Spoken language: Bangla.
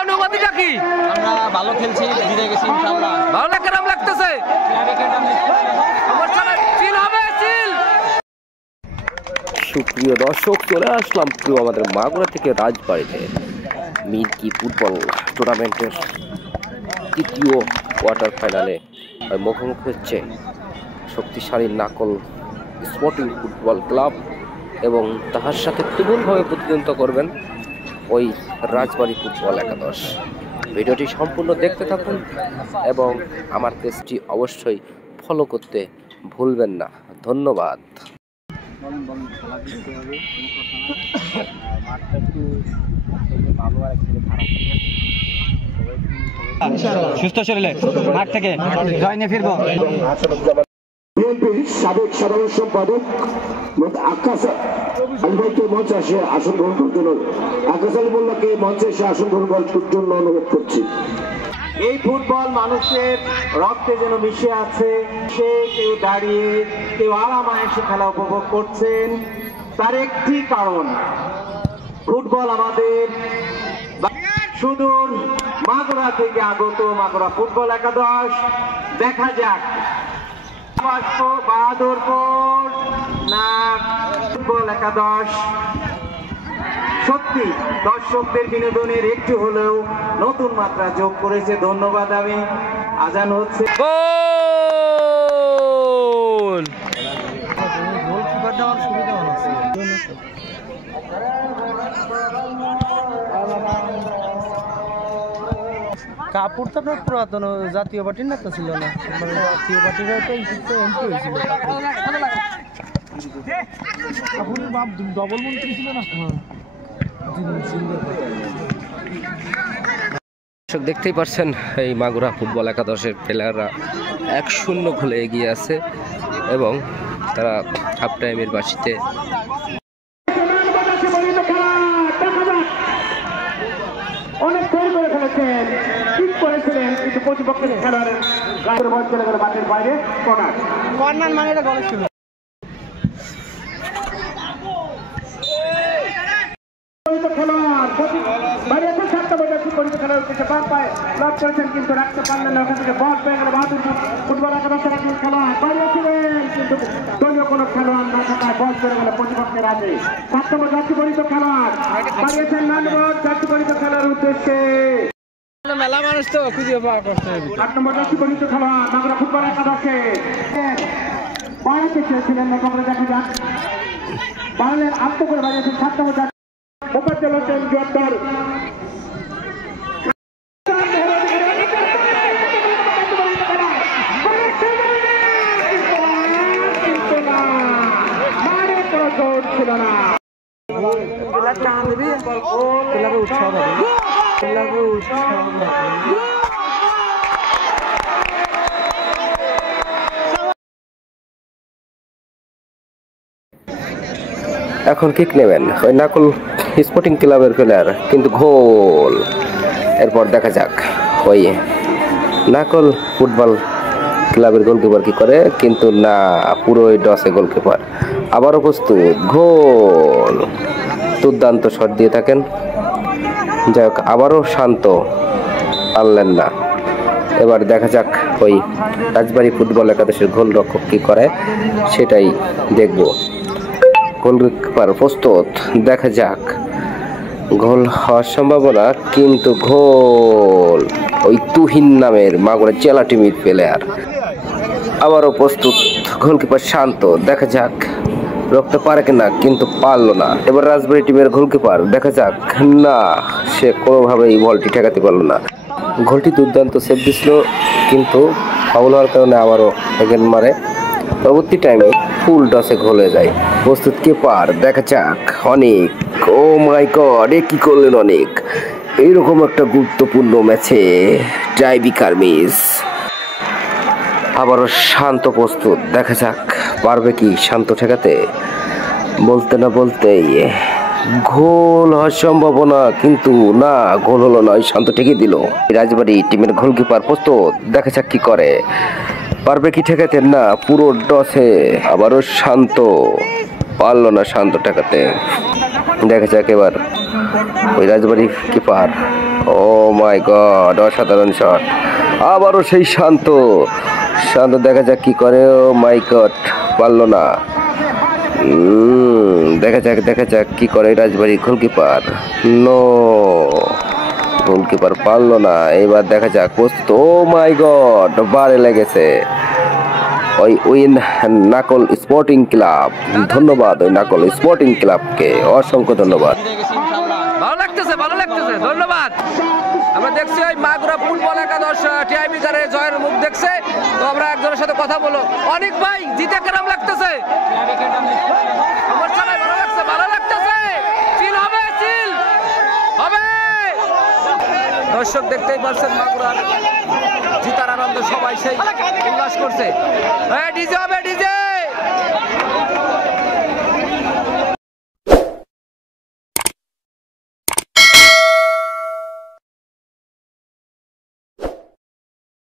অনুভূতিটা কি? আমরা ভালো খেলছি, জিতে গেছি ইনশাআল্লাহ। ভালো কেমন লাগতেছে? সুপ্রিয় দর্শক, চলে আসলাম প্রিয় আমাদের মাগুরা থেকে রাজবাড়িতে মিল্কি ফুটবল টুর্নামেন্টের তৃতীয় কোয়ার্টার ফাইনালে মুখোমুখি হচ্ছে শক্তিশালী নাকল স্পোর্টিং ফুটবল ক্লাব এবং তাহার সাথে তুমুলভাবে প্রতিদ্বন্দ্বিতা করবেন ওই রাজবাড়ি ফুটবল একাদশ। ভিডিওটি সম্পূর্ণ দেখতে থাকুন এবং আমার পেজটি অবশ্যই ফলো করতে ভুলবেন না। ধন্যবাদ। সুস্থ শরীরে মাঠ থেকে জয় নিয়ে ফিরবো। বিএনপির সাবেক সাধারণ সম্পাদক আকাশ আলী ভাইকে মঞ্চে এসে আসন গ্রহণ করার জন্য, আকাশ আলী মোল্লাকে মঞ্চে এসে আসন গ্রহণ করার জন্য অনুরোধ করছি। এই ফুটবল মানুষের রক্তে যেন মিশে আছে, সে কেউ দাঁড়িয়ে কেউ আরামায়েশে খেলা উপভোগ করছেন। তার একটি কারণ, ফুটবল আমাদের সুদূর মাগুরা থেকে আগত মাগুরা ফুটবল একাদশ। দেখা যাক বাহাদুরপুর না ফুটবল একাদশ সত্যি দর্শকদের বিনোদনের একটু হলেও নতুন মাত্রা যোগ করেছে। ধন্যবাদ। আমি আজান হচ্ছে। কাপড় তো আপনার পুরাতন জাতীয় পার্টির না তো ছিল না, জাতীয় পার্টির এমপি হয়েছিল। ডবল মন্ত্রী ছিল না। দর্শক দেখতেই পাচ্ছেন এই মাগুরা ফুটবল একাদশের প্লেয়াররা 1-0 গোলে এগিয়ে আছে এবং তারা হাফ টাইমের বাসিতে অনেক তৈরি করে ফেলেছেন, ঠিক করেছিলেন, কিন্তু প্রতিপক্ষের খেলোয়াড়ের গায়ের বল চলে গেল মাঠের বাইরে। কর্নার মানে এটা গলে ছিল। কিন্তু রাখতে পারলেন না, ওখান থেকে বল পেয়ে গেল বাহাদুরপুর ফুটবল একাদশের একজন খেলোয়াড় বাড়িয়েছিলেন, কিন্তু দলীয় কোনো খেলোয়াড় না থাকায় বল চলে গেল প্রতিপক্ষের হাতে। 7 নম্বর জাতীয়পরিচিত খেলোয়াড় বাড়িয়েছেন লালগড় জাতীয়পরিচিত খেলার উদ্দেশ্যে। মেলা মানুষ তো খুঁজে পাওয়া কষ্ট। 8 নম্বর জাতীয়পরিচিত খেলোয়াড় মাগুরা ফুটবল একাদশে বাড়াতে চেয়েছিলেন না, কখনো দেখা যাক বাড়লেন আত্ম করে বাড়িয়েছেন। 7 নম্বর মোফাজ্জল হোসেন জোয়ার ছিল না। এখন কিক নেবেন ওই নাকল স্পোর্টিং ক্লাবের প্লেয়ার, কিন্তু গোল। এরপর দেখা যাক ওই নাকল ফুটবল ক্লাবের গোলকিপার কি করে, কিন্তু না, পুরো ডসে গোলকিপার। আবারও প্রস্তুত, গোল। দুর্দান্ত শট দিয়ে থাকেন। যাই হোক, আবারও শান্ত, পারলেন না। এবার দেখা যাক ওই রাজবাড়ি ফুটবল একাদশের গোলরক্ষক কি করে, সেটাই দেখব। গোলকিপার প্রস্তুত, দেখা যাক গোল হওয়ার সম্ভাবনা, কিন্তু গোল। ওই তুহিন নামের মাগুরা জেলা টিমের প্লেয়ার। আবারও প্রস্তুত, গোলকিপার শান্ত, দেখা যাক রক্ত পারে কিনা, কিন্তু পারলো না। এবার রাজবাড়ি টিমের গোলকিপার, দেখা যাক, না, সে কোনোভাবেই বলটি ঠেকাতে পারলো না। গোলটি দুর্দান্ত সেভ দিছিল, কিন্তু ফাউল হওয়ার কারণে আবারও এগেন মারে। পরবর্তী টাইমে ফুল টসে গোল হয়ে যায়। প্রস্তুত কিপার, দেখা যাক অনেক, ও মাই গড, এ কি করলেন অনেক। এইরকম একটা গুরুত্বপূর্ণ ম্যাচে টাইব্রেকার মিস। আবারও শান্ত প্রস্তুত, দেখা যাক পারবে কি শান্ত ঠেকাতে। বলতে না বলতেই গোল হওয়ার সম্ভাবনা, কিন্তু না, গোল হলো না, শান্ত ঠেকে দিল। রাজবাড়ি টিমের গোলকিপার প্রস্তুত, দেখা যাক কি করে, পারবে কি ঠেকাতে, না, পুরো ডসে। আবারও শান্ত, পারলো না শান্ত ঠেকাতে। দেখা যাক এবার ওই রাজবাড়ি কিপার, ও মাই গড, অসাধারণ শট। আবারও সেই শান্ত, দেখা যাক কি করে। ও মাই গড, পারলো না। দেখা যাক কি করে রাজবাড়ি গোলকিপার। নো, গোলকিপার পারলো না। এবার দেখা যাক প্রস্তুত। ও মাই গড, বারে লেগেছে। ওই উইন নাকল স্পোর্টিং ক্লাব। ধন্যবাদ ওই নাকল স্পোর্টিং ক্লাবকে, অসংখ্য ধন্যবাদ। ভালো লাগতেছে, ধন্যবাদ। আমরা দেখছি ওই মাগুরা ফুটবল একাদশ টিআইবি কারে জয়ের মুখ দেখছে। তো আমরা একজনের সাথে কথা বলো। অনেক ভাই, জিতে কেমন লাগতেছে? ভালো লাগতেছে। চিল হবে, চিল হবে। দর্শক দেখতেই পাচ্ছেন মাগুরার জিতার আনন্দ, সবাই সেই উল্লাস করছে। ডিজে